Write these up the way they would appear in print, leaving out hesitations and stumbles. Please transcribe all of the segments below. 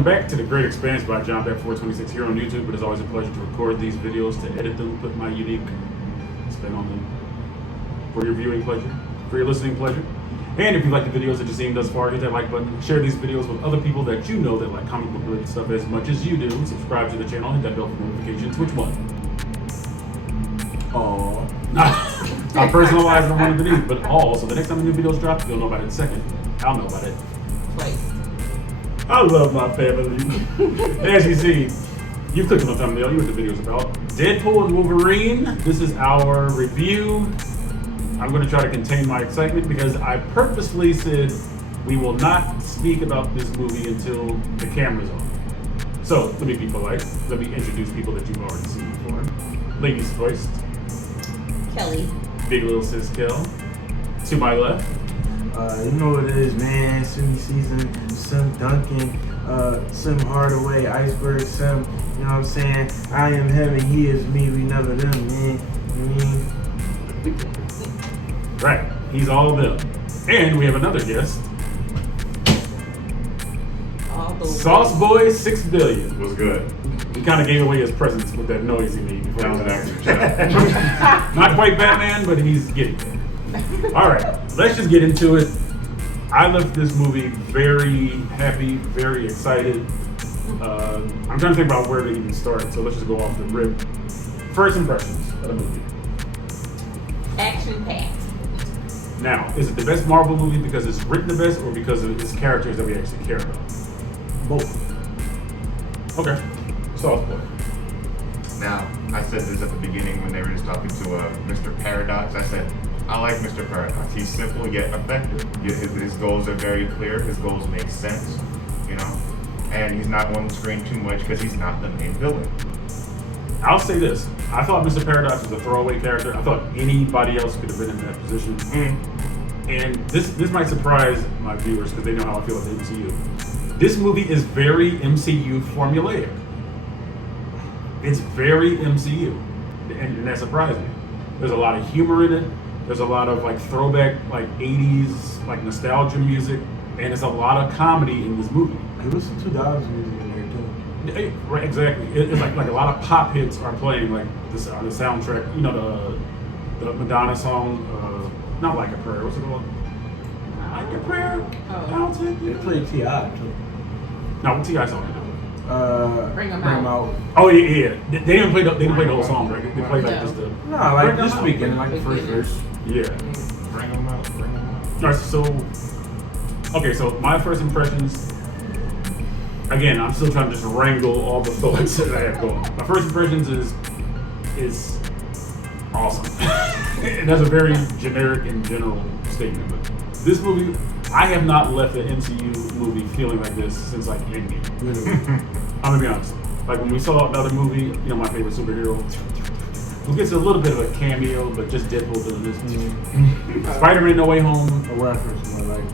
Welcome back to The Great Expanse by John Beck 426 here on YouTube. It is always a pleasure to record these videos, to edit them, put my unique spin on them for your viewing pleasure, for your listening pleasure. And if you like the videos that you've seen thus far, hit that like button, share these videos with other people that you know that like comic book related stuff as much as you do. Subscribe to the channel, hit that bell for notifications. Which one? All. I personalize them one underneath, but all. So the next time a new videos drop, you'll know about it second. I'll know about it Twice. I love my family. As you see, you clicked on the thumbnail, you know what the video's about. Deadpool and Wolverine. This is our review. I'm going to try to contain my excitement because I purposely said we will not speak about this movie until the camera's on. So, let me be polite. Let me introduce people that you've already seen before. Ladies first. Kelly. Big little sis Kel. To my left. You know what it is, man. Sim Season, Sim Duncan, Sim Hardaway, Iceberg Sim. You know what I'm saying? I am him and he is me. We never them, man. You mean? Right. He's all of them. And we have another guest. Sauce Boy 6 Billion. Was good. He kind of gave away his presence with that noise he made. That was an accident. Not quite Batman, but he's getting there. All right, let's just get into it. I left this movie very happy, very excited. I'm trying to think about where to even start, so let's just go off the rip. First impressions of the movie. Action packed. Now, is it the best Marvel movie because it's written the best, or because of its characters that we actually care about? Both. Okay, Sauce Boy. Now, I said this at the beginning when they were just talking to Mr. Paradox. I said, I like Mr. Paradox. He's simple yet effective. His goals are very clear. His goals make sense, you know? And he's not on the screen too much because he's not the main villain. I'll say this. I thought Mr. Paradox was a throwaway character. I thought anybody else could have been in that position. And this might surprise my viewers because they know how I feel about the MCU. This movie is very MCU formulaic. It's very MCU. And that surprised me. There's a lot of humor in it. There's a lot of like throwback, like 80s, like nostalgia music, and there's a lot of comedy in this movie. There was some $2 music in there too. Right, exactly. It's like a lot of pop hits are playing, like this the soundtrack. You know the Madonna song, not Like a Prayer. What's it called? Like a Prayer. I'll take They it. played T.I. too. No, what T.I. song did it? Bring 'em out. Oh yeah. They didn't play the whole song, right? They played like just the. No, like this weekend, like the first verse. Yeah. Bring him out, bring him out. Alright, so my first impressions, again, I'm still trying to just wrangle all the thoughts that I have going. My first impressions is awesome. And that's a very generic and general statement, but this movie, I have not left an MCU movie feeling like this since like Endgame. I'm gonna be honest. Like when we saw another movie, you know, my favorite superhero, who gets a little bit of a cameo, but just Deadpool doing this. Spider-Man No Way Home. A reference in my life.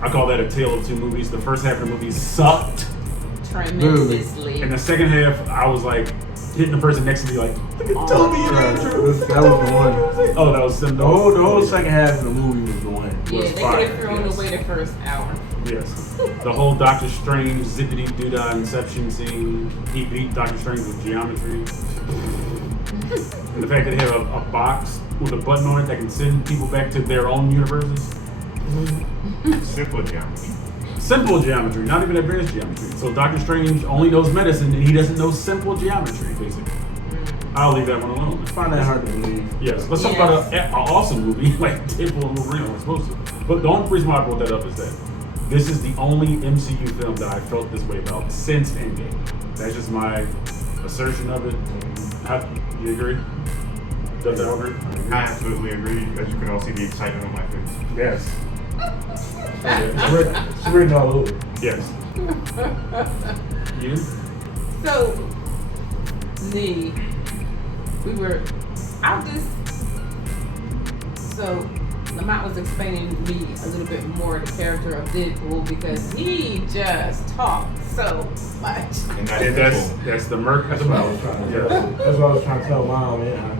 I call that a tale of two movies. The first half of the movie sucked. Tremendously. In the second half, I was like hitting the person next to me like, look at Toby and Andrew. That was the one. Oh, that was The whole second half of the movie was the one. Yeah, was they fire, could have thrown yes. away the first hour. Yes. The whole Doctor Strange zippity doodah Inception scene. He beat Doctor Strange with geometry. And the fact that they have a box with a button on it that can send people back to their own universes. Simple geometry. Simple geometry, not even advanced geometry. So Doctor Strange only knows medicine and he doesn't know simple geometry, basically. I'll leave that one alone. I find that hard to believe. Yes, let's talk about an awesome movie like Deadpool and Wolverine was supposed to. But the only reason why I brought that up is that this is the only MCU film that I felt this way about since Endgame. That's just my assertion of it. You agree? Does that agree? I absolutely agree. As you can all see the excitement on my face. Yes. It's written all over. Yes. You? So, so Lamont was explaining to me a little bit more the character of Deadpool because he just talked so much. And That's the Merc at the mouth. Yeah. That's what I was trying to tell Mom. Yeah,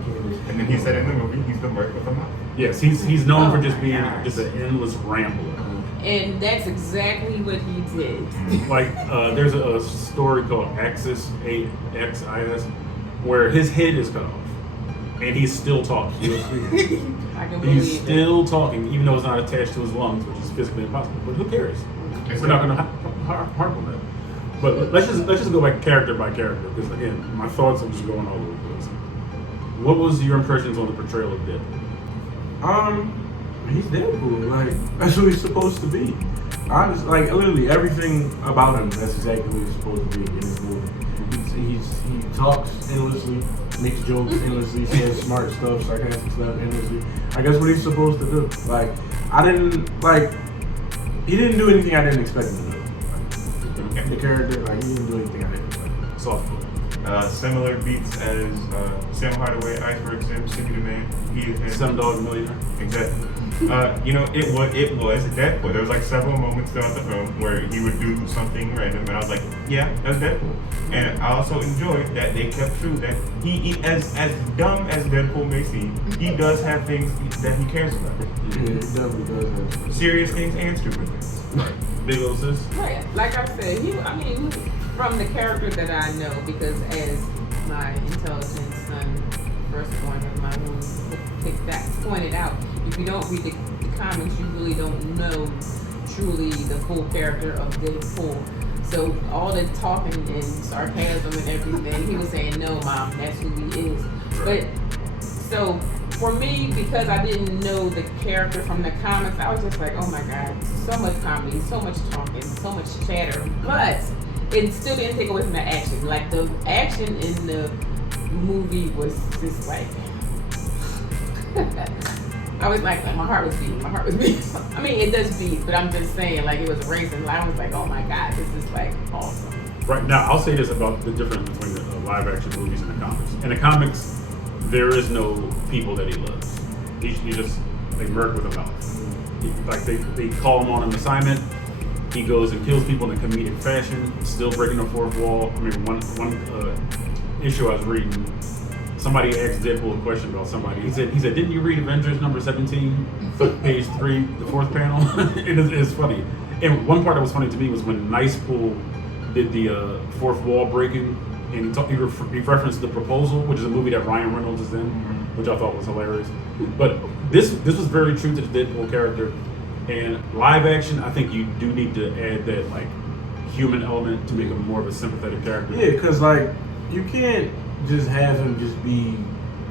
And then he said in the movie, he's the merc with the mouth. Yes, he's known for just being just an endless rambler. And that's exactly what he did. Like, there's a story called Axis, AXIS, where his head is cut off. And he's still talking. I can believe He's still talking, even though it's not attached to his lungs, which is physically impossible. But who cares? We're not going to harp on that. But let's just go back character by character, because again, my thoughts are just going all over the place. What was your impressions on the portrayal of Deadpool? He's Deadpool. Like, that's who he's supposed to be. Honestly, like, literally everything about him, that's exactly what he's supposed to be in this movie. He talks endlessly, makes jokes endlessly, says smart stuff, sarcastic stuff endlessly. Like, that's what he's supposed to do. Like, he didn't do anything I didn't expect him to do. Like, the character, like, he didn't do anything I didn't expect. Soft. Similar beats as Sam Hardaway, Iceberg Sim, Simi the Man. He is him. Some dog millionaire. Exactly. It was Deadpool. There was like several moments throughout the film where he would do something random, and I was like, yeah, that's Deadpool. And I also enjoyed that they kept true that he as dumb as Deadpool may seem, he does have things that he cares about. Yeah, he definitely does have. Serious things and stupid things. Right. Big old sis. Right. Like I said, from the character that I know, because as my intelligent son, firstborn of my womb, pointed out, if you don't read the comics, you really don't know truly the full character of Deadpool. So all the talking and sarcasm and everything, he was saying, no, Mom, that's who he is. But so for me, because I didn't know the character from the comics, I was just like, oh my God, so much comedy, so much talking, so much chatter. But it still didn't take away from the action. Like, the action in the movie was just like, I was like, my heart was beating. I mean, it does beat, but I'm just saying, like, it was racing. I was like, oh my God, this is like awesome. Right now, I'll say this about the difference between the live action movies and the comics. In the comics, there is no people that he loves. He just, they murder with a mouth. Like, they call him on an assignment. He goes and kills people in a comedic fashion, still breaking the fourth wall. I mean, one issue I was reading, somebody asked Deadpool a question about somebody. He said, didn't you read Avengers number 17, page 3, the fourth panel? It's funny. And one part that was funny to me was when Nicepool did the fourth wall breaking, and he referenced The Proposal, which is a movie that Ryan Reynolds is in, which I thought was hilarious. But this was very true to the Deadpool character. And live action, I think you do need to add that, like, human element to make him more of a sympathetic character. Yeah, because, like, you can't just have him just be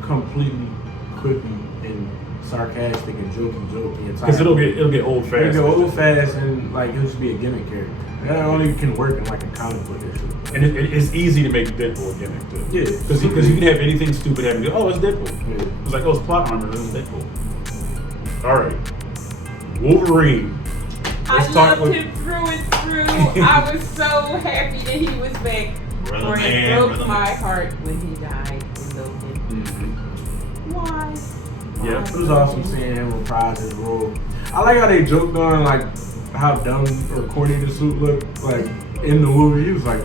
completely quippy and sarcastic and jokey. Because it'll get old fast. It'll get old fast, and like he'll just be a gimmick character. That only can work in like a comic book issue. And it's easy to make Deadpool a gimmick too. Yeah, because you can have anything stupid happen. Oh, it's Deadpool. Yeah. It's like, oh, it's plot armor. It's Deadpool. All right, Wolverine. I loved him through and through. I was so happy that he was back. Or it broke my heart when he died in Logan. Mm-hmm. Why? Yeah, it was awesome seeing him reprise his role. I like how they joked on like how dumb or corny the suit looked. Like in the movie, he was like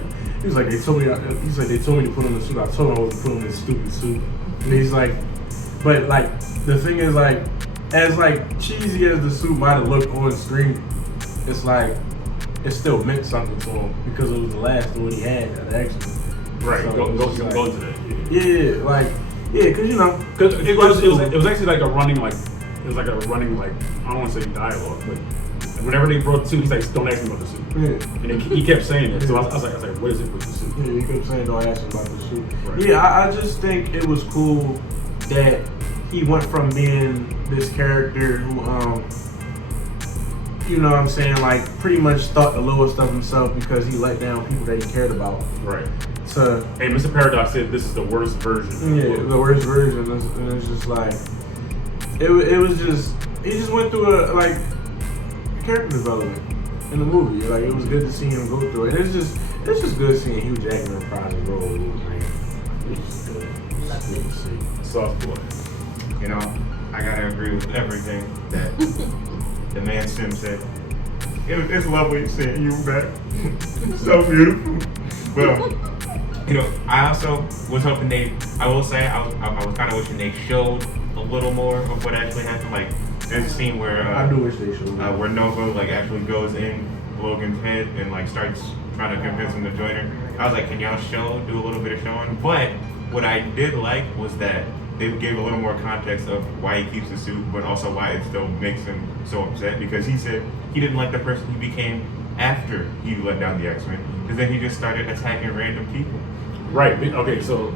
they told me to put on the suit. I told him I was to put on this stupid suit. And he's like, but like the thing is like, as like cheesy as the suit might have looked on screen, it's like it still meant something to him because it was the last one he had actually. Right. So go into that. Yeah, because you know, because it was actually like a running like I don't want to say dialogue, but whenever they brought the suit, he's like, don't ask me about the suit. Yeah. And he kept saying it. So I was like, what is it with the suit? Yeah, he kept saying, don't ask him about the suit. Right. Yeah, I just think it was cool that he went from being this character who, you know what I'm saying, like pretty much thought the lowest of himself because he let down people that he cared about. Right. So, hey, Mr. Paradox said this is the worst version. Yeah, the worst version. And it's just like, it was just, he just went through a, like, character development in the movie. Like, it was good to see him go through it. And it's just good seeing Hugh Jackman reprise his role. Like, it's just good. It's good to see. Soft boy. You know, I gotta agree with everything that the man Sim said. It's lovely seeing you back. So beautiful. Well, you know, I also was hoping I was kind of wishing they showed a little more of what actually happened. Like, There's a scene where I do wish they showed that. where Nova like actually goes in Logan's head and like starts trying to convince him to join her. I was like, can y'all do a little bit of showing? But what I did like was that they gave a little more context of why he keeps the suit, but also why it still makes him so upset, because he said he didn't like the person he became after he let down the X-Men, because then he just started attacking random people. Right. Okay. So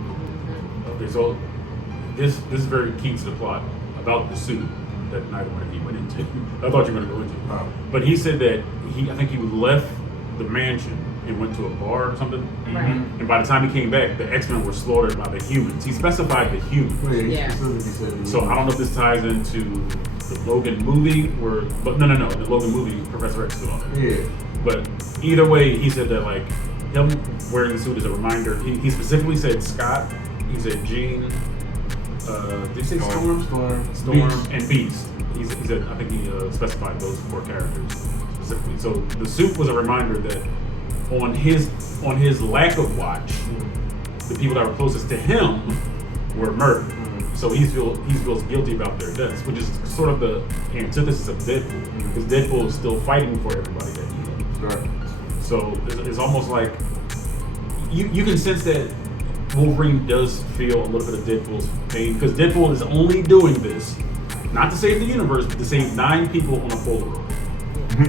this is very key to the plot about the suit that neither one of you went into. I thought you were going to go into. Oh. But he said that I think he left the mansion and went to a bar or something. Right. And by the time he came back, the X-Men were slaughtered by the humans. He specified the humans. Wait, he Yeah. specifically said So I don't know if this ties into the Logan movie, but no, the Logan movie, Professor X is still on it. Yeah. But either way, he said that like him wearing the suit is a reminder. He specifically said Scott. He said Jean. Did he say Storm? Storm. And Beast. He said, I think he specified those 4 characters specifically. So the suit was a reminder that on his lack of watch, the people that were closest to him were murdered. So he feels guilty about their deaths, which is sort of the antithesis of Deadpool, because Deadpool is still fighting for everybody that he loves. Right. So it's almost like you can sense that Wolverine does feel a little bit of Deadpool's pain, because Deadpool is only doing this not to save the universe, but to save 9 people on a Polaroid.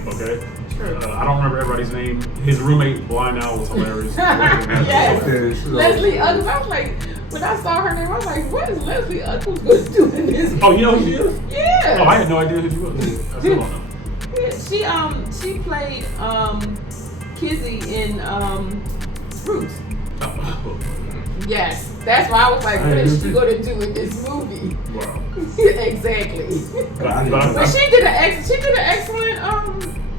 Okay? True. I don't remember everybody's name. His roommate, Blind Owl, was hilarious. Yes. Okay, so- Leslie Uggles. I was like, when I saw her name, I was like, what is Leslie Uggles going to do in this? Oh, you know who she is? Yeah. Oh, I had no idea who she was. I still don't know. Yeah, she played Kizzy in Roots. Oh, Yes, that's why I was like, what is she going to do in this movie? wow. Exactly. But she did an excellent.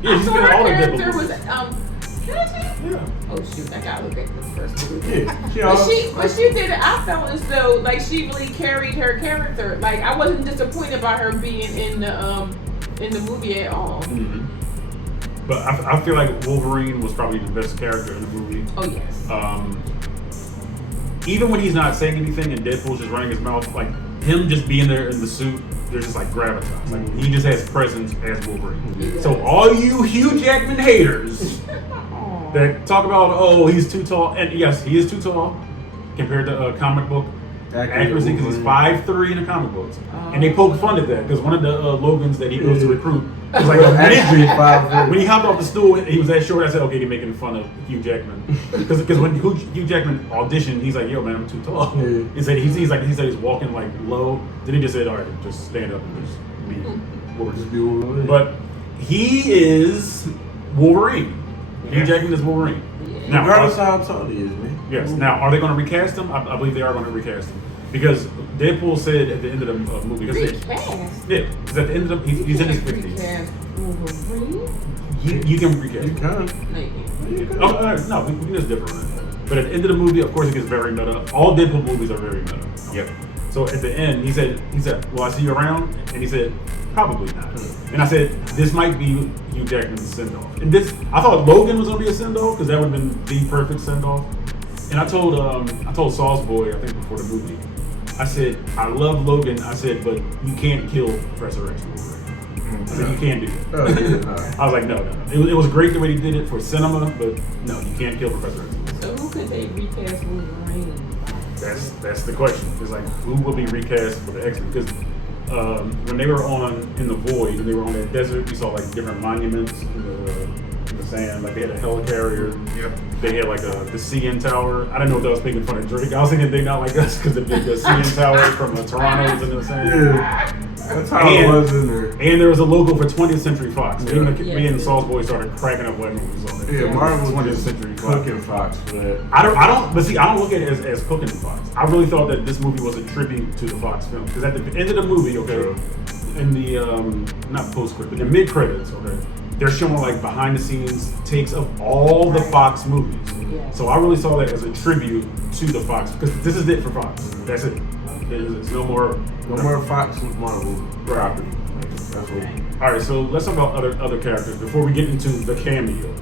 Yeah, I she's saw been in her all the character Deadpool was movies. Can she? Yeah. Oh shoot, I gotta look at this first movie. Yeah. But she did it. I felt as though like she really carried her character. Like I wasn't disappointed by her being in the movie at all. Mm-hmm. But I feel like Wolverine was probably the best character in the movie. Oh yes. Even when he's not saying anything and Deadpool's just running his mouth, like him just being there in the suit, there's just like gravitas. Like he just has presence as Wolverine. He So does. all you Hugh Jackman haters Aw. that talk about, oh, he's too tall, and yes, he is too tall compared to comic book accuracy, because he's 5'3" in the comic books, and they poke fun at that because one of the Logans that he goes to recruit was like a Actually, midget. 5'3". When he hopped off the stool, he was that short. I said, okay, they're making fun of Hugh Jackman, because when Hugh Jackman auditioned, he's like, yo, man, I'm too tall. Yeah. He said he's walking like low. Then he just said, all right, just stand up and just be Wolverine. Just be Wolverine. But he is Wolverine. Hugh Jackman is Wolverine. Yeah. Now, regardless of how tall he is, man. yes. Now, are they going to recast him? I believe they are going to recast him, because Deadpool said at the end of the movie, Recast. because at the end of the he's in his 50s. Recast Wolverine. You can recast You him. can. Maybe. No, we can just differ on it. But at the end of the movie, of course, it gets very meta. All Deadpool movies are very meta. Yep. So at the end, he said, "Will I see you around?" And he said, "Probably not." And I said, "This might be Hugh Jackman's send off." And this, I thought Logan was gonna be a send off because that would have been the perfect send off. And I told Saul's boy, I think before the movie, I said, "I love Logan." I said, "But you can't kill Professor X." I said, "You can't do that." Oh, yeah. I was like, "No. It was great the way he did it for cinema, but no, you can't kill Professor X." So who could they recast Wolverine? That's the question. It's like, who will be recast for the X-Men? Because when they were in the void, and they were on that desert, you saw like different monuments in the sand. Like they had a helicarrier. Yep. They had like the CN Tower. I didn't know if that was making fun of Drake. I was thinking they not like us because the CN Tower from Toronto was in the sand. Yeah. That's how it was in there. And there was a logo for 20th Century Fox. Yeah. Me and Saul's boy started cracking up when we saw that. Yeah, Marvel 20th was Century Fox. cooking Fox for that. I don't look at it as cooking the Fox. I really thought that this movie was a tribute to the Fox film, because at the end of the movie, okay, in the not post credits, but the mid credits, okay, they're showing like behind the scenes takes of all the Fox movies. Yeah. So I really saw that as a tribute to the Fox, because this is it for Fox. That's it. It's no more. No more Fox with Marvel property. That's what. All right, so let's talk about other characters before we get into the cameos.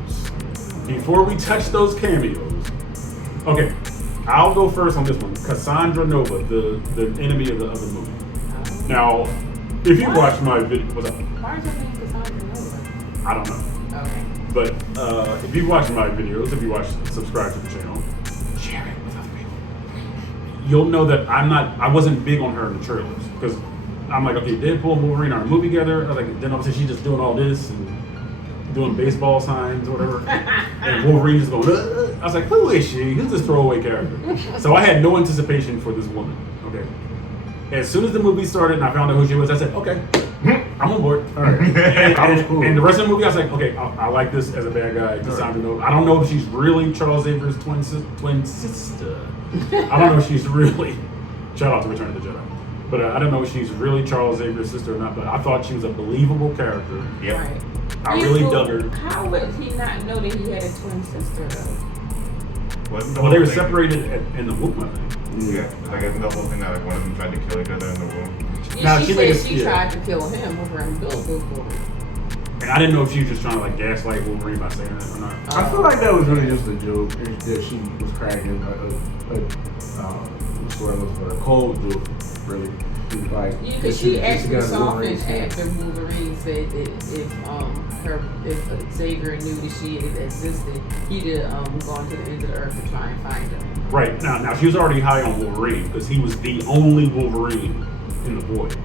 Before we touch those cameos, okay, I'll go first on this one. Cassandra Nova, the enemy of the movie. Now, if you watch my video, what's up? Why is your name Cassandra Nova? I don't know. Okay. But if you watch my videos, if you subscribe to the channel, share it with other people. You'll know that I wasn't big on her in the trailers because I'm like, okay, Deadpool and Wolverine are in a movie together. I was like, then obviously she's just doing all this and doing baseball signs or whatever, and Wolverine's just going. I was like, who is she? Who's this throwaway character? So I had no anticipation for this woman. Okay. As soon as the movie started and I found out who she was, I said, okay, I'm on board. All right. And the rest of the movie, I was like, okay, I like this as a bad guy. Cassandra Nova. I don't know if she's really Charles Xavier's twin sister. I don't know if she's really. Shout out to Return of the Jedi. But I don't know if she's really Charles Xavier's sister or not. But I thought she was a believable character. Yep. Right. I really dug her. How would he not know that he had a twin sister though? Wasn't the Well, whole they were thing- separated in the womb, I think. Yeah, like isn't the whole thing that like one of them tried to kill each other in the womb? Nah, She she said made she it- yeah. tried to kill him with her umbilical cord. And I didn't know if she was just trying to like gaslight Wolverine by saying that or not. I feel like that was really just a joke that she was cracking what's the word I was for? A cold joke, really. Like, Yeah, because just she to actually get under softened Wolverine's skin. after Wolverine said that if Xavier knew that she existed, he'd have gone to the end of the earth to try and find her. Right now she was already high on Wolverine because he was the only Wolverine in the void.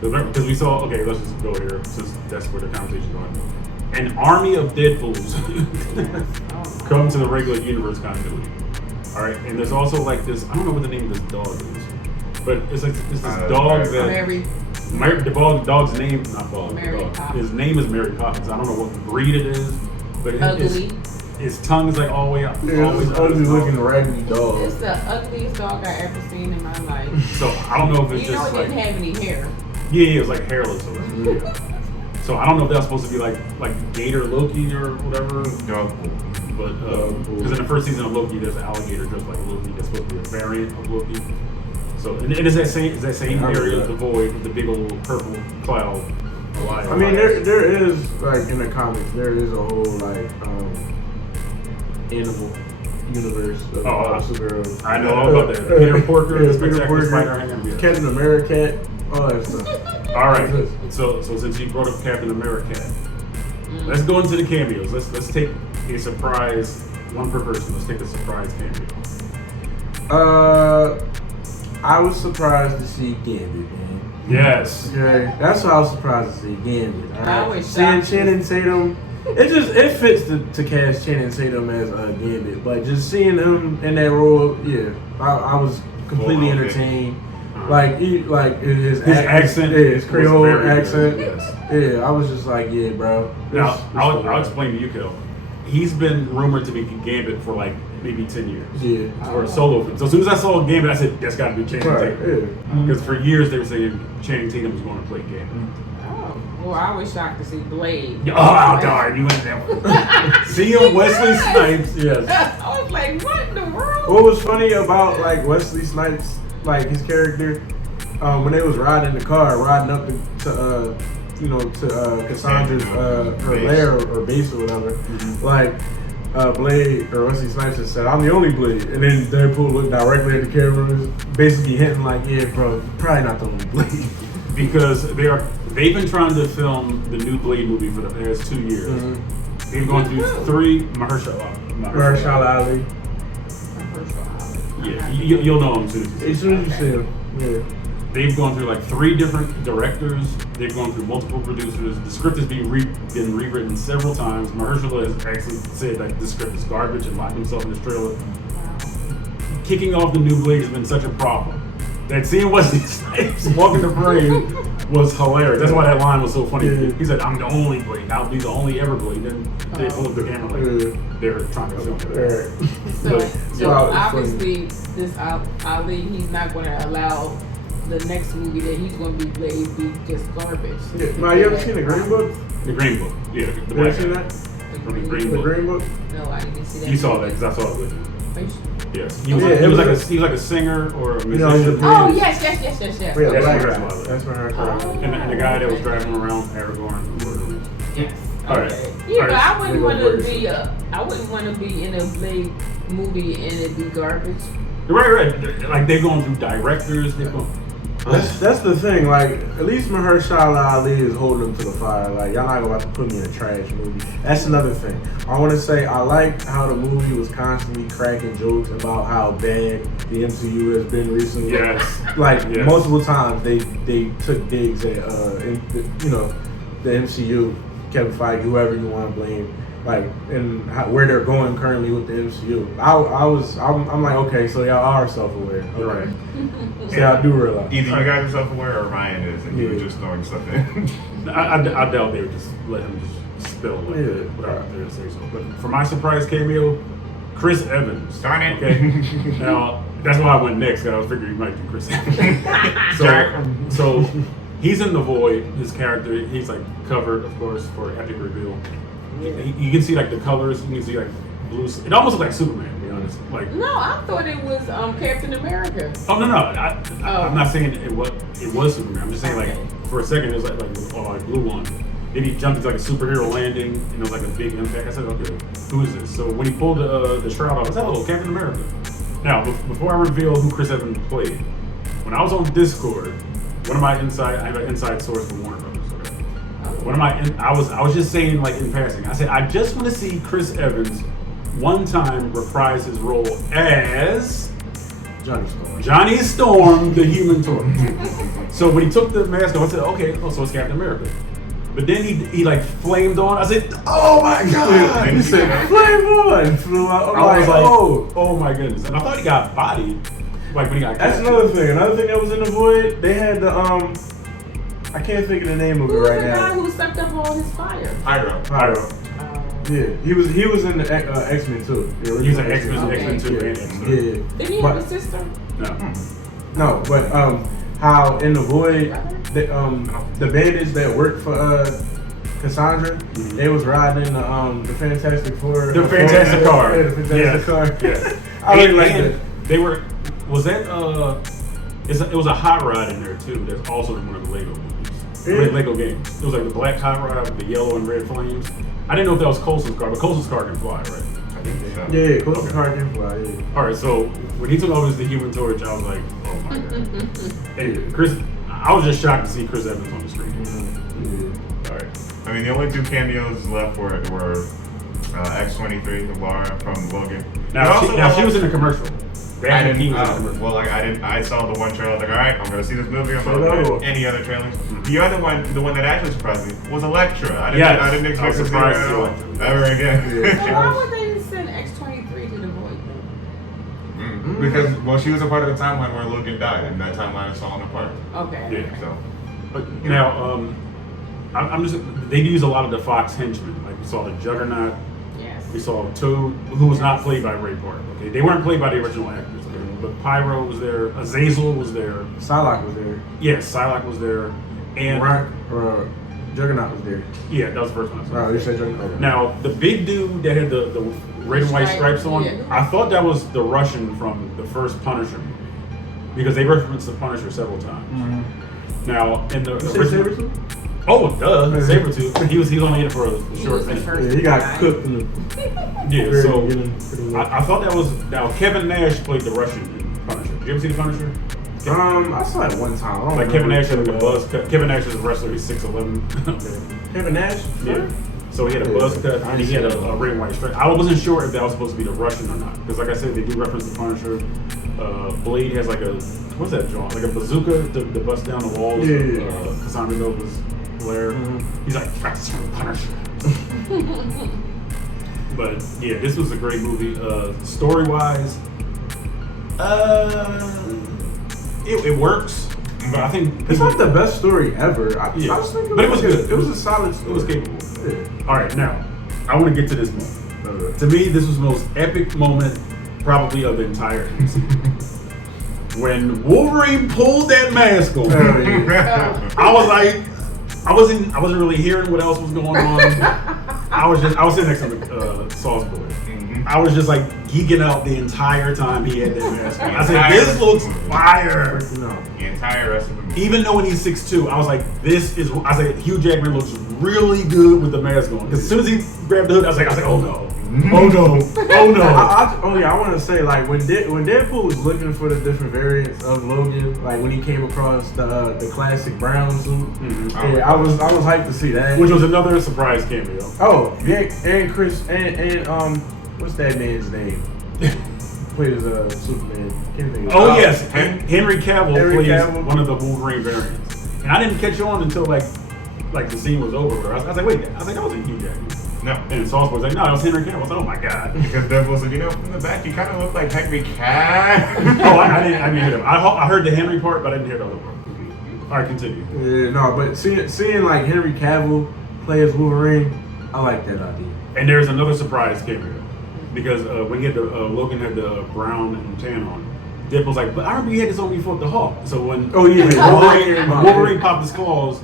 Because we saw, okay, let's just go here since that's where the conversation's going. An army of Deadpools come to the regular universe continuity. All right, and there's also like this. I don't know what the name of this dog is, but it's like it's this dog that dog's name, not dog. Mary dog. Poppins. His name is Mary Poppins. I don't know what breed it is, but Ugly. his tongue is like all the way up. It was always ugly looking raggedy dog. It's the ugliest dog I ever seen in my life. So I don't know if it's You know just it like didn't have any hair. yeah, it was like hairless or whatever. So I don't know if that's supposed to be like Gator Loki or whatever. Deadpool. But because in the first season of Loki, there's an alligator just like Loki that's supposed to be a variant of Loki. So and it's that same area of the void with the big old purple cloud. I mean, there is like in the comics, there is a whole like animal universe of superheroes. I know all about that. Peter Porker, the Peter Spectacular Porker, Spider-Man, yeah. Captain America, all that stuff. All right. So since you brought up Captain America, let's go into the cameos. Let's take a surprise one per person. Let's take a surprise cameo. I was surprised to see Gambit, man. Yes. Okay, that's what I was surprised to see Gambit. All I right? was Seeing shocked. Channing Tatum, it fits to cast Channing Tatum as Gambit, but just seeing him in that role, yeah, I was completely Oh, okay. entertained. Like his accent, yeah, his was Creole very good, accent. yes. Yeah, I was just like, yeah, bro. Now, This- I'll explain to you, Kel. He's been rumored to be Gambit for like maybe 10 years. Yeah. Or a solo film. So as soon as I saw Gambit, I said, that's got to be Channing Right, Tatum. yeah. Because for years they were saying Channing Tatum was going to play Gambit. Oh, well, I was shocked to see Blade. Oh, darn, you went that one. See him, Wesley Snipes, yes. I was like, what in the world? What was funny about like Wesley Snipes, like his character, when they was riding the car, riding up to Cassandra's her lair or base or whatever, like Blade or Wesley Snipes had said, "I'm the only Blade," and then Deadpool looked directly at the camera, was basically hinting like, "Yeah, bro, probably not the only Blade." Because they've been trying to film the new Blade movie for the past 2 years. They've gone through 3 Mahershala Ali. Yeah, you'll know him soon. As soon as you see him, yeah. They've gone through like 3 different directors. They've gone through multiple producers. The script has been rewritten several times. Mahershala has actually said that the script is garbage and locked himself in his trailer. Kicking off the new Blade has been such a problem that seeing Wesley Snipes walking the frame was hilarious. That's why that line was so funny. Yeah. He said, "I'm the only Blade. I'll be the only ever Blade." Then they pull up the camera like they're trying to film it. Right. So Wow, it's obviously, this Ali, he's not going to allow the next movie that he's going to be Blade be just garbage. Yeah. Man, you ever seen the Green Book? The Green Book, yeah, the You ever black seen guy. that? From the Green The Book. Green Book? No, I didn't see that. You saw that because I saw it with you. Yes, he was, Yeah, he was it like was- a singer or a You know, musician. Oh, yes. Yeah, That's black what guy. her- That's what her. Oh. and the guy that was driving around Aragorn. Yes. All right. Okay. Yeah, All but right. I wouldn't We're want gonna to work be I wouldn't want to be in a Blade movie and it be garbage. Right. Like they're going through directors. They're going. That's the thing. Like, at least Mahershala Ali is holding him to the fire. Like, y'all not about to put me in a trash movie. That's another thing. I want to say I like how the movie was constantly cracking jokes about how bad the MCU has been recently. Yes. Like Yes. multiple times they took digs at the MCU, Kevin Feige, whoever you want to blame. Like, and where they're going currently with the MCU. I'm like, okay, so y'all are self-aware. You're Okay. right. So y'all do realize. Either you guys are self-aware or Ryan is, and you were just throwing stuff in. I doubt they would just let him just spill like that without there to say so. But for my surprise cameo, Chris Evans. Darn it. Okay. Now that's why I went next, because I was figuring you might do Chris Evans. so he's in The Void. His character, he's like covered, of course, for epic reveal. You can see like the colors. You can see like blue. It almost looks like Superman, to be honest. Like No, I thought it was Captain America. oh no, I'm not saying it was Superman. I'm just saying Okay. like for a second it was like blue one. Then he jumped into like a superhero landing and it was like a big impact. I said, okay, who is this? So when he pulled the shroud off, I said, oh, Captain America. Now before I reveal who Chris Evans played, when I was on Discord, I have an inside source from Warner Brothers. I was just saying like in passing. I said I just want to see Chris Evans one time reprise his role as Johnny Storm, the Human Torch. So when he took the mask off, I said, okay, so it's Captain America. But then he like flamed on. I said, oh my god! He said, flame on! Flew out. I was like, oh my goodness! And I thought he got bodied. Like when he got. That's captured. another thing. Another thing that was in The Void, they had the I can't think of the name of it Who was right the guy now. who sucked up all his fire? Pyro. Yeah, he was in the X-Men too. He was in X-Men Okay. 2 and X-Men. Yeah. Did he have a sister? No. No, but how in The Void, the bandits that worked for Cassandra, they was riding the Fantastic Four. The Fantastic Car. Yeah, the Fantastic Car. Yes. I really like and that. they were. Was that it was a hot rod in there too. That's also in one of the Lego movies. Yeah. Lego games. It was like the black hot rod with the yellow and red flames. I didn't know if that was Coulson's car, but Coulson's car can fly, right? I think so. Yeah, Coulson's Okay. car can fly. Yeah. All right, so when he took over as the Human Torch, I was like, oh my god. And I was just shocked to see Chris Evans on the screen. All right. I mean, the only two cameos left were X-23, the bar from Logan. Now she was in the commercial. They I had didn't. King was in the commercial. Well, like I saw the one trailer. I was like, all right, I'm gonna see this movie. I'm Hello. not looking at any other trailers. The other one, the one that actually surprised me, was Elektra. I Yes. didn't I expect was to see surprised her to see ever Elektra. again. So why would they send X-23 to the Void then? Because well, she was a part of the timeline where Logan died, and that timeline is falling apart. Okay. Yeah. So But now, I'm just. They use a lot of the Fox henchmen. Like we saw the Juggernaut. Yes. We saw Toad, who was not played by Ray Park. Okay, they weren't played by the original actors. Okay? But Pyro was there. Azazel was there. Psylocke was there. Yes, Psylocke was there. And Juggernaut was there. yeah, that was the first one. I saw. Oh, you said Juggernaut. Now the big dude that had the red and white stripes on, Yeah. I thought that was the Russian from the first Punisher movie because they referenced the Punisher several times. Now in the You said original, Sabretooth? oh duh, Sabretooth. He was only in it for a He short was the minute. first Yeah, he got guy. cooked in the Yeah, very so beginning. I thought that was now Kevin Nash played the Russian in Punisher. Did you ever see the Punisher? I saw it one time. I don't Like Kevin remember Nash had like a it. buzz cut. Kevin Nash is a wrestler. He's 6'11". Kevin Nash? Yeah. So he had a buzz cut and he had a red and white stripe. I wasn't sure if that was supposed to be the Russian or not. Because like I said, they do reference the Punisher. Blade has like a, what's that drawing? Like a bazooka to bust down the walls Yeah. of Cassandra Nova's lair. He's like, practice for the Punisher. But yeah, this was a great movie. Story-wise, it works. But I think It's not the best story ever. I Yeah. was thinking But it was good. It was a solid it story. was capable. Yeah. All right, now I want to get to this moment. To me, this was the most epic moment, probably of the entire MCU. When Wolverine pulled that mask off, I was like, I wasn't really hearing what else was going on. I was sitting next to the Sauce Boy. I was just like geeking out the entire time he had that mask on. I said, this looks fire. the entire rest of the movie. Even knowing he's 6'2", I was like, I said, Hugh Jackman looks really good with the mask on. Because as soon as he grabbed the hood, I was like, oh no. Oh no! Oh no! I want to say like when Deadpool was looking for the different variants of Logan, like when he came across the classic brown suit, yeah, I was hyped to see that. Which was another surprise cameo. Oh yeah, and Chris and what's that man's name? Played as Superman. Can't think of Oh it. yes, Henry Cavill Henry plays Cavill. one of the Wolverine variants, and I didn't catch on until like the scene was over. I was like, wait, that wasn't Hugh Jackman. No. And Sauce was like, no, that was Henry Cavill. I was like, oh my god. Because Deadpool said, from the back, you kind of look like Henry Cavill. Oh, I didn't hear that. I heard the Henry part, but I didn't hear the other part. All right, continue. Yeah, no, but seeing like Henry Cavill play as Wolverine, I like that idea. And there's another surprise cameo because when he had Logan had the brown and tan on, Deadpool's like, but I remember you had this on before the Hulk. So when Wolverine popped his claws,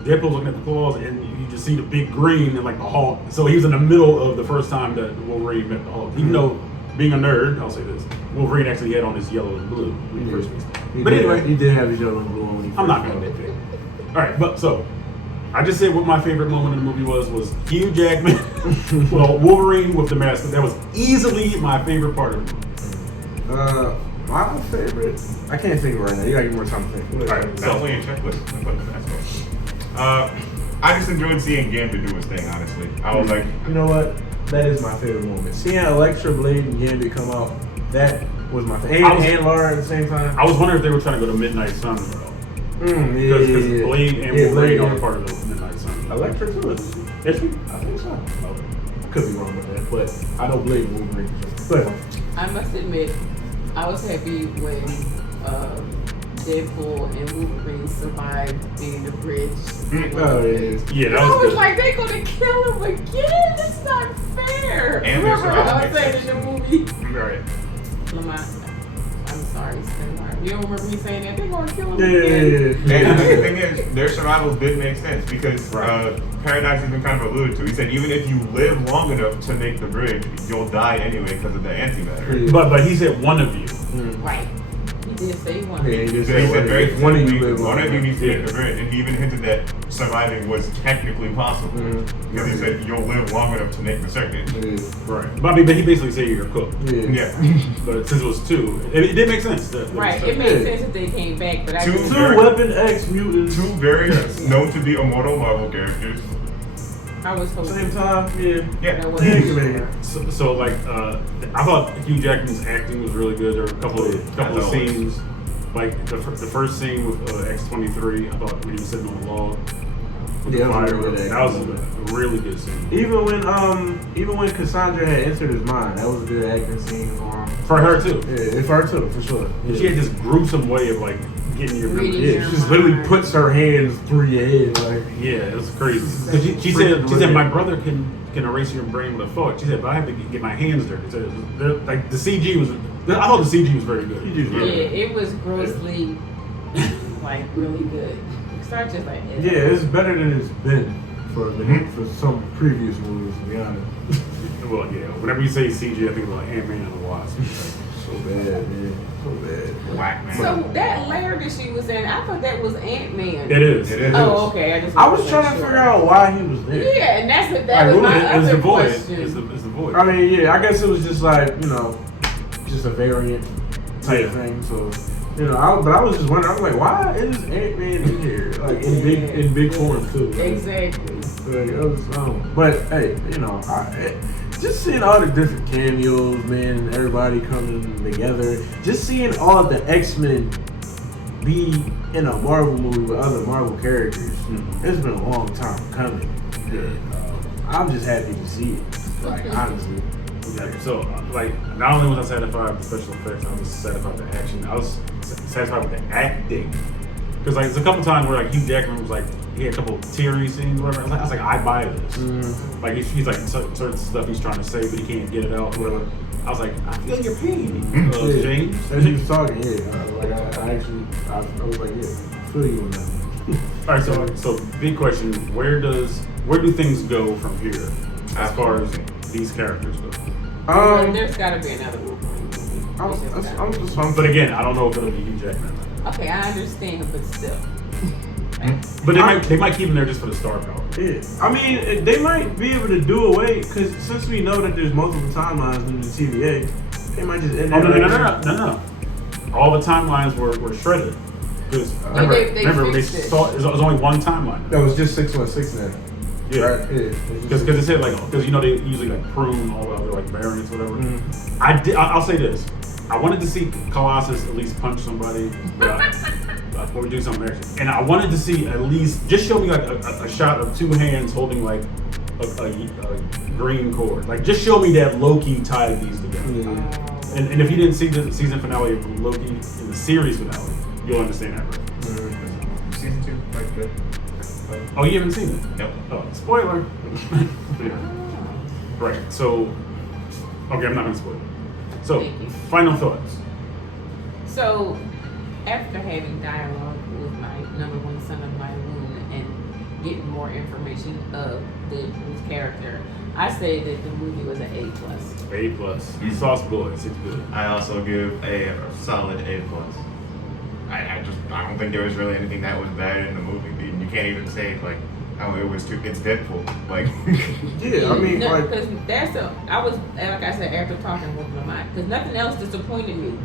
Deadpool's looking at the claws, and you just see the big green and like the Hulk. So he was in the middle of the first time that Wolverine met the Hulk. Even though, being a nerd, I'll say this, Wolverine actually had on his yellow and blue when he first met him. But anyway, he did have his yellow and blue on when he I'm not first gonna met him. nitpick. All right, but so I just said what my favorite moment in the movie was Hugh Jackman, well, Wolverine with the mask. That was easily my favorite part of the movie. My favorite, I can't think of it right now. You gotta give me more time to think. All right, That's only a checklist. I just enjoyed seeing Gambit do his thing, honestly. I was like, you know what? That is my favorite moment. Seeing Elektra, Blade, and Gambit come out, that was my favorite. And Laura at the same time. I was wondering if they were trying to go to Midnight Sun though. Yeah. Because Blade and Wolverine are part of the Midnight Sun. Elektra too, is she? Is she? I think so. Okay. I could be wrong with that, but I know Blade and Wolverine. But I must admit, I was happy when Deadpool and Wolverine survived being the bridge. oh yeah. Yeah, that I was was good. like, they're gonna kill him again. It's not fair. And Remember there's I was some saying in the movie, right. Lamont, I'm sorry, Lamont. You don't remember me saying that? They're gonna kill him Yeah. again. And the thing is, their survival did make sense because Paradox has been kind of alluded to. He said even if you live long enough to make the bridge, you'll die anyway because of the antimatter. But he said one of you. Right. He did say one. Yeah, he He just said said very one of you specifically, live one of you needs to Yeah. make the bridge, and he even hinted that surviving was technically possible because he said you'll live long enough to make the circuit. Right. But I mean, but he basically said you're cooked. Yeah. But since it was two, it did make sense. Right. It made sense if they came back, but I Two just, Two Weapon X mutants. Two very known to be immortal Marvel characters. I was hoping. Same time, yeah. Yeah. That wasn't So like, I thought Hugh Jackman's acting was really good. There were a couple of always. scenes, like the first scene with X-23. I thought when he was sitting on the log with the Yeah, fire. really good That was a really good scene. Even when Cassandra had entered his mind, that was a good acting scene for him. For her too. Yeah, for her too, for sure. Yeah. She had this gruesome way of like getting your Reading memory. your She just literally puts her hands through your head, like. Yeah, it was crazy. 'Cause she said my brother can erase your brain with a thought. She said, but I have to get my hands dirty. So like the CG was, I thought the CG was very good. Yeah, it was grossly, like, really good. So I just like, Yeah, it's better than it's been for some previous movies, to be honest. Well, yeah. Whenever you say CG, I think about Ant-Man and the Wasp. So bad, man. So bad. Whack man. So that lair that she was in, I thought that was Ant-Man. It is. It is. Oh, okay. I just I was wasn't trying to sure. figure out why he was there. Yeah, and that Like, was my It's the other void. question. It's the void. I mean, yeah, I guess it was just like, just a variant type Yeah. thing. So, but I was just wondering, I was like, why is Ant-Man in here? Like, in big form, too. Exactly. Like, it was, but, hey, just seeing all the different cameos, man, and everybody coming together. Just seeing all the X-Men be in a Marvel movie with other Marvel characters. It's been a long time coming. And, I'm just happy to see it. Like, honestly. Yeah, so, like, not only was I satisfied with the special effects, I was satisfied with the action. I was satisfied with the acting. Because, like, there's a couple times where, like, Hugh Jackman was, like, he had a couple teary scenes or whatever. I was like, I buy this. Like, he's like, certain stuff he's trying to say, but he can't get it out, whatever. I was like, I feel your pain, James. As he was talking, I was like, yeah, I feel you on that. All right, so big question: where do things go from here, as far as these characters go? There's got to be another Wolverine movie. I'm just But again, I don't know if it'll be Hugh Jackman. Okay, I understand, but still. But they might keep him there just for the star power. Yeah, I mean, they might be able to do away because since we know that there's multiple timelines in the TVA, they might just end Oh it. no! All the timelines were shredded because remember they saw it was only one timeline. That was just 616 then. Yeah, Right? Yeah. because it said because they usually prune all the other variants whatever. Mm-hmm. I'll say this. I wanted to see Colossus at least punch somebody, or do something action. And I wanted to see at least just show me a shot of two hands holding a green cord. Just show me that Loki tied these together. Mm-hmm. And if you didn't see the season finale of Loki in the series finale, you'll understand that. Right? Season 2, like good. Oh, you haven't seen it? Nope. Oh, spoiler. Yeah. Right. So, okay, I'm not gonna spoil it. So, Thank you. final thoughts. So, after having dialogue with my number one son of my womb and getting more information of Deadpool's character, I say that the movie was an A+. A+. Sauce Boys, it's good. I also give a solid A+. I don't think there was really anything that was bad in the movie. You can't even say it's Deadpool. Yeah, I mean, because I was like I said after talking with my mind, because nothing else disappointed me.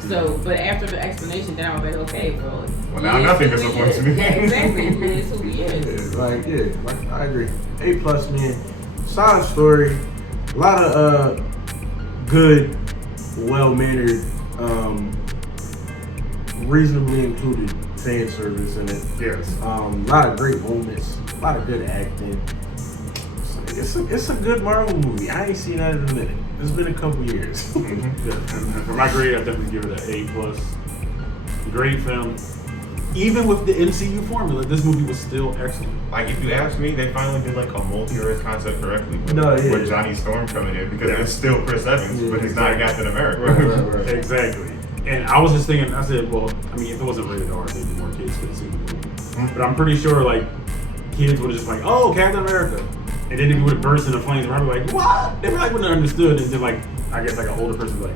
So, but after the explanation, then I was like, okay, well Now nothing disappoints me. Yeah, exactly. He is who he is. I agree. A+, man. Solid story. A lot of good, well-mannered, reasonably included fan service in it. Yes. A lot of great moments. A lot of good acting. It's a good Marvel movie. I ain't seen that in a minute. It's been a couple years. Yeah. And for my grade, I definitely give it an A+. Great film. Even with the MCU formula, this movie was still excellent. If you ask me, they finally did a multi-Earth concept correctly with Johnny Storm coming in because it's still Chris Evans, but he's not Captain America. Right. Exactly. And I was just thinking, I said, well, I mean, if it wasn't rated R, maybe more kids could see the movie. But I'm pretty sure, kids would have just oh, Captain America. And then if you would have burst into flames, they'd be what? They wouldn't have understood until, I guess, an older person would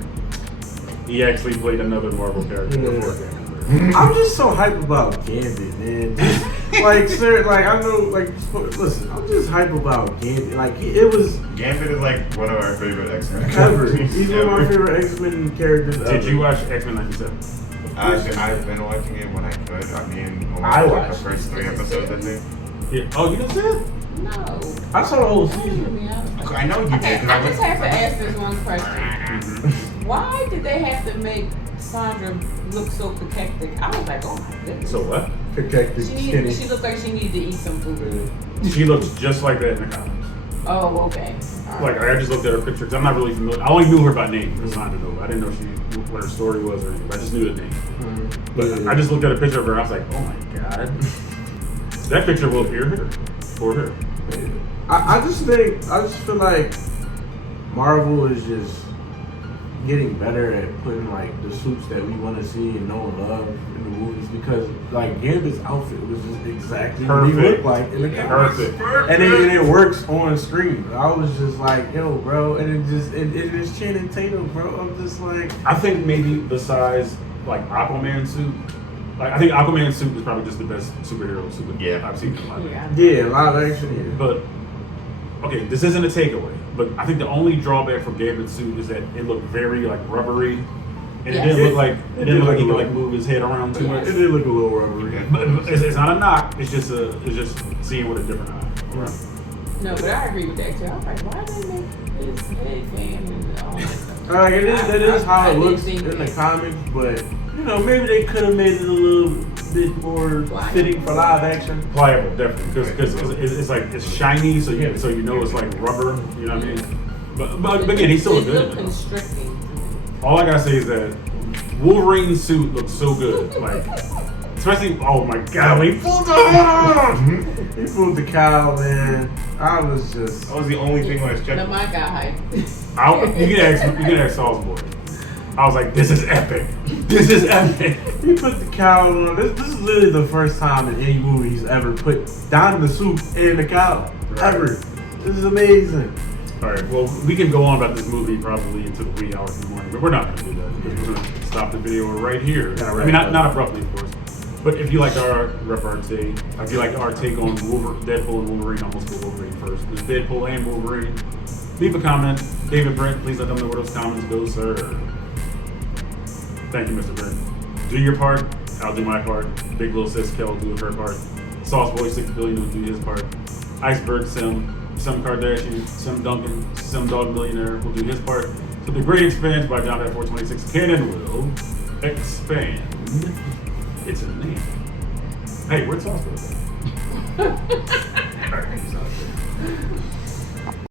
be he actually played another Marvel character before Captain America. I'm just so hype about Gambit, man. I know, listen, I'm just hype about Gambit. It was... Gambit is, one of our favorite X-Men. Ever. He's one of my favorite X-Men characters ever. Did you watch X-Men 97? I've been watching it when I could. I watched the first 3 episodes, I think. Yeah. Oh, you didn't see it? No. I saw the whole season. I know you did. Okay, I just have to ask this one question. Why did they have to make Sandra look so protected? I was like, oh my goodness. So what? Protected, skinny. She looked like she needed to eat some food. She looks just like that in the comics. Oh, okay. I just looked at her picture because I'm not really familiar. I only knew her by name, Sandra Nova. I didn't know what her story was or anything. I just knew the name. But I just looked at a picture of her and I was like, oh my god. That picture will appear here. For her. I just feel like Marvel is just getting better at putting the suits that we want to see and know and love in the movies because Gambit's outfit was just exactly what he looked like in the comics. Perfect. And it works on screen. I was just yo, bro, and it is Channing Tatum, bro. I'm just I think maybe besides Aquaman suit, I think Aquaman's suit is probably just the best superhero suit I've seen in my life. Yeah, live action. Yeah. But okay, this isn't a takeaway, but I think the only drawback from Gambit's suit is that it looked very rubbery, and it didn't look like he could move his head around too much. It did look a little rubbery. But it's not a knock. It's just seeing with a different eye. Right. No, but I agree with that too. I was like, why did they make his head fan and all that stuff? That is how it looks in the comics, but maybe they could have made it a little bit more fitting for live action. Pliable, definitely, because it's shiny, so you know it's rubber. You know what I mean? But again, he's still good. Constricting. All I gotta say is that Wolverine's suit looks so good, especially oh my god, he pulled the cow, man. That was the only thing when it's checked. My guy. You can ask Salzburg. I was like, this is epic. This is epic. He put the cow on. This is literally the first time in any movie he's ever put down the suit and the cow. Right. Ever. This is amazing. All right, well, we can go on about this movie probably until the wee hours in the morning, but we're not going to do that. We're going to stop the video right here. I mean, not abruptly, of course. But if you liked our repartee, if you liked our take on Deadpool and Wolverine, almost go Wolverine first. There's Deadpool and Wolverine. Leave a comment. David Brent, please let them know where those comments go, sir. Thank you, Mr. Brent. Do your part. I'll do my part. Big Little Sis Kel will do her part. Sauce Boy 6 Billion will do his part. Iceberg Sim, Sim Kardashian, Sim Duncan, Sim Dog Millionaire will do his part. So the Great Expanse by John 426 can and will expand. It's a name. Hey, where'd Sauce Boy go? Alright, Sauce Boy.